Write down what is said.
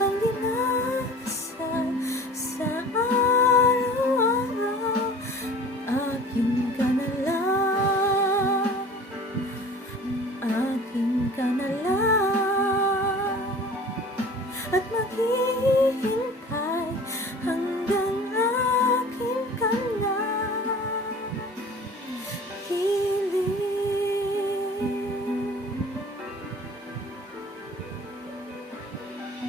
ang dinasal sa araw-araw. Akin ka na lang, akin ka na lang, at maghihintay hanggang